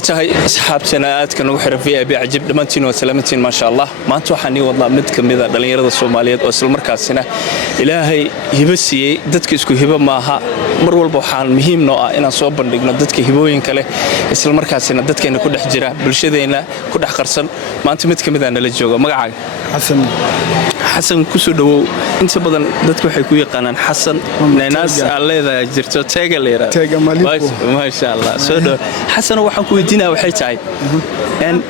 واتهاي أصحاب سنوات كانوا حرفيا بعجب دمانتين وسلامتين ما شاء الله ما توحني والله مدكم إذا دليل الصوماليات وصل مركز سنة إلهي هبسي دتك إسكو هبة معها مرول بوحان مهم نوع إن صوب بندقنا دتك هبوين كله وصل مركز سنة دتك إنه كل حجرة بالشدينا كل خرسن ما أنت مدكم إذا أنا للجوجا مقعد حسن كسودو أنت بدل دتك حكوي قنان حسن ناس على ذا جرتو تاج الليرة ما شاء الله سودو حسن وحن كويدينا وحيتاي إن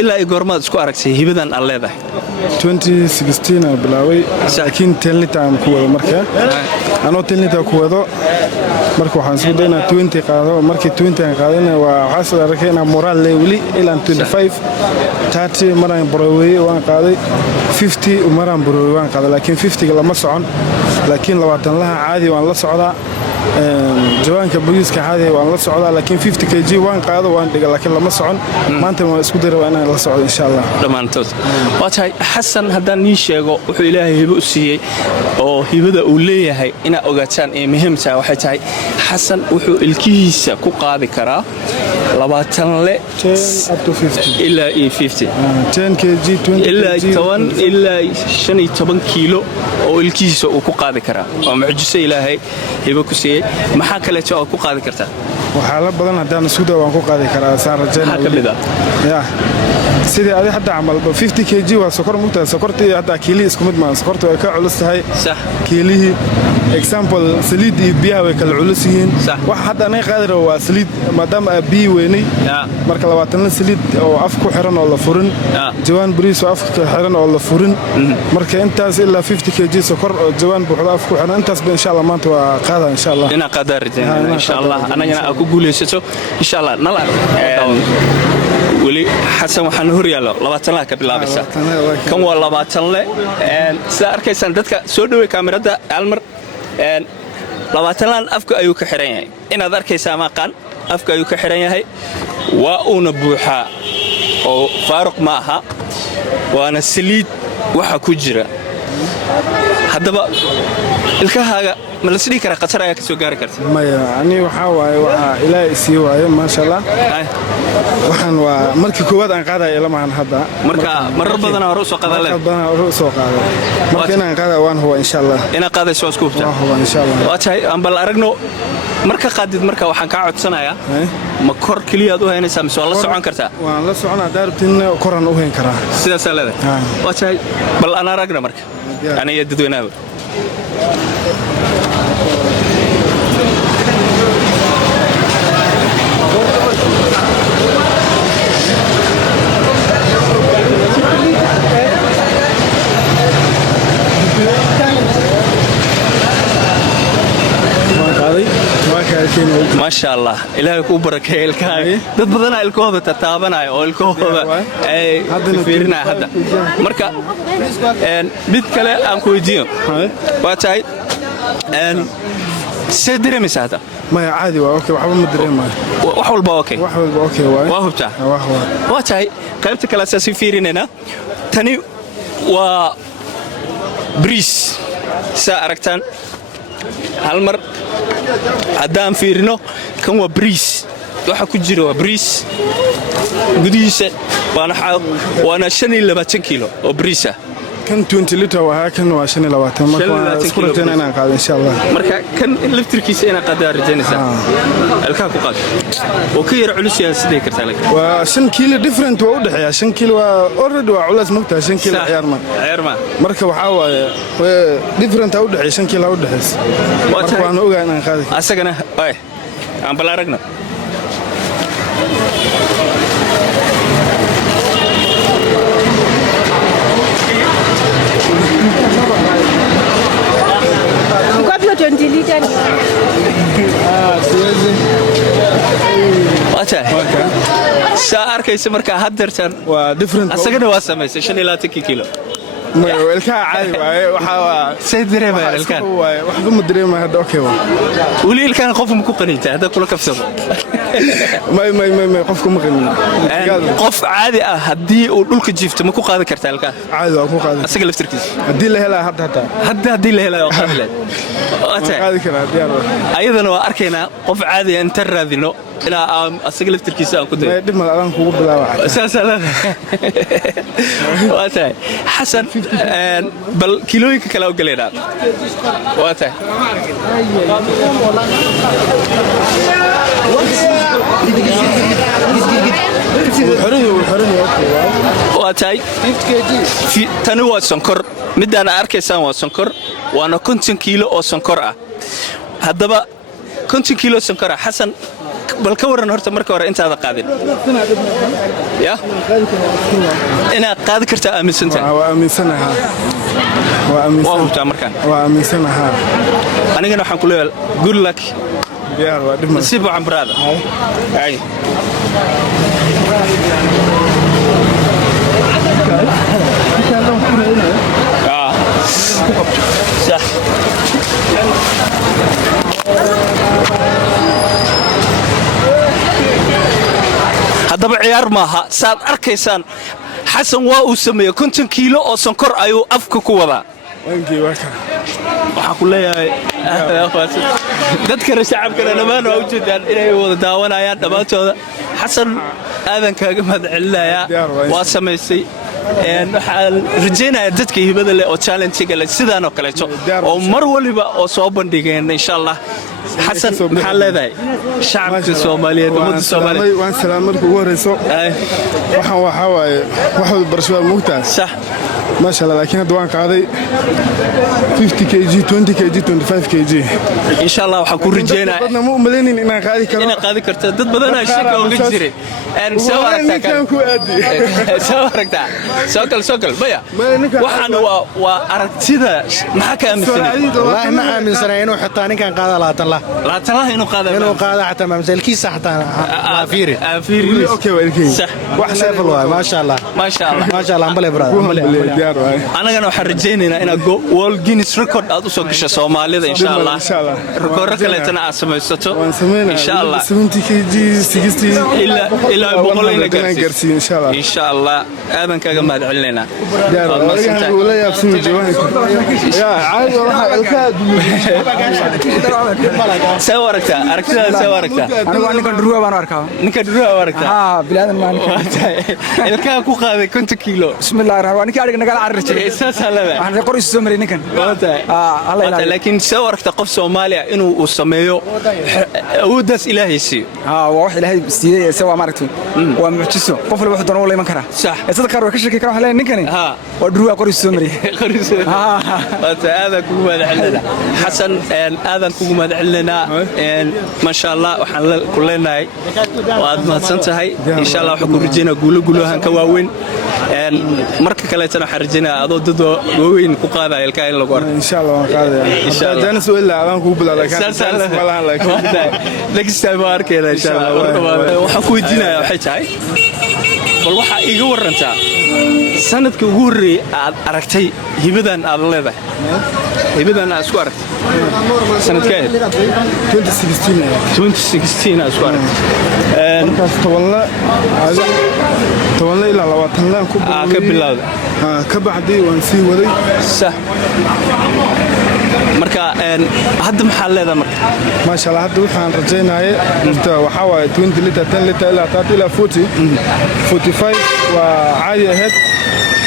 إلا إجرامات سكو أركسي هبدان على ذا 2016 بلاوي لكن تلني تام كوادو مركا أنا تلني تام كوادو مركو حنسو دينا 20 قادو مركي 20 قادنا وحصل ركينا مورال ليولي إلى 25 30 مرة بروي وان قادي 50 ومرة بروي وان قادي لكن 50 لما صعون لكن لو لها عادي وان لا صعدا جوانك بوليسك عادي وان لا صعدا لكن 50 كي جي وان قادو وان دغ لكن لما صعون ما انت ما اسكو دير وانا لا صعد ان شاء الله dhamaantood waatahay xasan haddaan nii sheego wuxuu ilaahay hibo u siiyay oo hibada uu leeyahay ina ogaataan ee muhiim tahay waxay tahay xasan wuxuu ilkihiisa ku qaadi karaa 20 le 10 up to 50 ilaa 50 10 kg 20 ilaa 10 ilaa 15 kiilo oo ilkihiisa uu ku qaadi karaa waa mucjiso ilaahay hibo ku siiyay maxaa kale oo ku qaadi kartaa waxa la badan haddaan isku dayo waan ku qaadi karaa saan rajaynaa kamida ya sidii adi hadda camal 50 kg waa sokor mugtaa sokortii hadda kiili isku mid ma sokortu ay ka culus tahay sax kiilihi example saliid iyo biyaha way kala culus yihiin wax hadda anay qaadi rabo waa saliid maadaama biyo weynay marka 20 saliid oo af ku xiran oo la furin jawaan bariis oo af ku xiran oo la furin marka intaas ilaa 50 kg sokor oo jawaan buuxda af ku xiran intaas ba insha Allah maanta waa qaada insha Allah ina qadar rajayna insha Allah anagana aku guuleysato insha Allah nala ولي حسن وحن هريالو 20 لا كبلابيسا كان waa 20 le sida arkaysan dadka soo dhaweey kaamirada almar 20 lan afka ayuu ka xiran yahay inaad arkaysaa ma qan afka ayuu ka xiran yahay waa una buuxa oo faaruq ma aha waana saliid waxa ku jira hadaba ilkahaaga ma la sidii kara qatar ayaa ka soo gaari kartaa maya ani waxa waaye waxa ilaahay sii waaye ma sha Allah waxaan waa markii koowaad aan qaaday ilmahan hadda marka marar badan hore soo qaaday marka inaan qaaday waan huwa insha Allah ina qaaday soo isku hubta huwa insha Allah waatahay aan bal aragno marka qaadid marka waxaan ka codsanayaa ma kor kaliya aad u haynaysaa mise waa la socon kartaa waan la soconaa daartin koran u hayn karaa sidaas leedahay waatahay bal aan aragno marka aniga dadweynaha ما شاء الله إلهي كوبرك الكاي ضد بدنا الكوبة تتابعنا أو الكوبة أي فيرنا هذا مركا بيت كلا أنكو يجيو واتاي سدري مساعدة ما عادي أوكي وحول مدري ما وحول باوكي وحول أوكي وهو بتاع واتاي قيمتك الأساسي فيرنا تاني و بريس سأركتان هالمر haddaan fiirino kan waa bariis waxa ku jira waa bariis gudihiisa waana 25 kiilo oo bariis ah kan 20 liter waa kan waa 25 marka isku rajaynaa inaan qaado insha Allah marka kan liftirkiisa ina qadar rajaynaysa alka ku qaad oo ka yar culus yahay sidee kartaa lak waa 5 kiilo different waa u dhaxeeya 5 kiilo waa already waa culus magtaa 5 kiilo ciyaarma marka waxa waaye different u dhaxeeya 5 kiilo u dhaxeeysa marka waan ogaa inaan qaado asagana ay aan bal aragna arkaysa marka hadartan waa different asagana waa sameysay 25 kiilo ما الكا عادي وحا سيد دريمه الكان وحده ما دريمه هذا اوكي ولي الكان قف ما كقنيته هذا كله كفسد ما قفكم ما قنين قف عادي hadii uu dhulka jiifto ma ku qaadi kartaa alka عادي waa ku qaadi asaga laftirkiis hadii la helaa hadii la helaa qabileed qaadi karaa diyaar ayadana waa arkaynaa qof caadi inta raadino inaa asaga laftirkiisa aan ku dayo dhib mal adaan kugu bilaaba سلام واتاي حسن بل كيلوينك كلا وقلينا واتاي واتاي في تنوع سنكر مدانا أركيسان وسنكر وأنا كنت كيلو أو سنكر هذا كنت كيلو سنكر حسن بل كورن horta marka hore intaada qaadin ya ina qaadi kartaa aaminsantahay waa aaminsanahay waa aaminsanahay anigana waxaan ku leeyahay good luck diyaar waa dhimo nasiib wacan brada ay صح haddaba ciyaar maaha saad arkaysaan xasan waa uu sameeyey 50 kiilo oo sonkor ayuu afka ku wadaa waxaan ku leeyahay dadka shacabkana dhammaan waa u jeedaan inay wada daawanayaan dhammaantooda xasan aadan kaaga mahadcelinayaa waa samaysay waxaan rajaynayaa dadka hibada leh oo challenge-ga leh sidaan oo kaleeto oo mar waliba oo soo bandhigeen insha Allah حسن محل ذا شعب الصومالية ومد الصومالية وان سلامتك ووريسو waxaan waxa waaye wax barashada mugtaa صح ما شاء الله لكن دوان قاday 50 kg 20 kg 25 kg إن شاء الله waxaan ku rajaynayaa dadna ma umaleeynin inaan qaadi karto dad badan ay shaqo uga jireen aan soo aragtaa sokal baya waxaan waa aragtida maxaa ka aaminsanay wallahi ma aaminsanay inuu xitaa ninkan qaada laatan inuu qaada xataa mamsalkiisa xataa afiri okay welkii صح wax level waa ma sha Allah ambale brother anagana waxaan rajaynaynaa inaad World Guinness Record aad u soo gasho Soomaalida insha Allah record kaleetana aad samaysato insha Allah 70 kg 60 ila boqolayna gaarsiin insha Allah aadan kaaga mahadcelinaynaa wala yaabsan jawaanku ya caadi waxa ilka سواركتا أركتها سواركتا أنا أنا كنت روح أنا أركها نك دروها واركتا بلاد ما الكا كو قاضي كنت كيلو بسم الله الرحمن الرحيم نك نقال عرّت إساس هلا أنا قريش سومري نكن الله يلا لكن سواركتا قف سوماليا إنه وسميه ودس إلهي سي واحد إلهي سي سوا ماركتو ومعتسو قفل واحد دون ولا مكره صح يصدق روح كشري كانوا حلين نكني ودروها قريش سومري هذا كوما دعلنا حسن هذا كوما دعلنا ما شاء الله وحنا كلنا واد ما سنتهي إن شاء الله وحكون رجينا قولوا هنكواوين marka kale tan waxaan rajaynayaa adoo dad waaweyn ku qaadaya ilkaa in lagu arko insha Allah waan qaadaya insha Allah jana soo ilaa aan ku bilaabay malahan laakiin next time waan arkeynaa insha Allah waxaan ku weydiinayaa waxay tahay bal waxa iga warantaa sanadkii ugu horeeyay aad aragtay hibadan aad leedahay hibadan aad isku aragtay sanadkee 2016 aad isku aragtay markaas tobanla ilaa 20 laan ku ka bilowday ka baxday waan sii waday صح marka hadda maxaa leedahay marka ma sha Allah hadda waxaan rajaynayaa waxa waaye 20 liter 10 liter ilaa 30 ilaa 40 45 waa caadi ahayd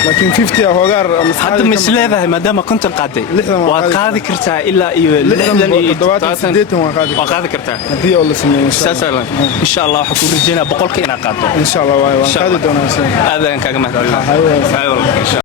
laakiin 50 hoogaar hadda mis leedahay maadaama konton qaaday waad qaadi kartaa ilaa iyo 60 iyo 70 waan qaadi kartaa hadii oo la sameeyo insha Allah waxa ku rajaynaa boqolka inaad qaado insha Allah waan qaadi doonaa aadan kaaga mahadcelinayaa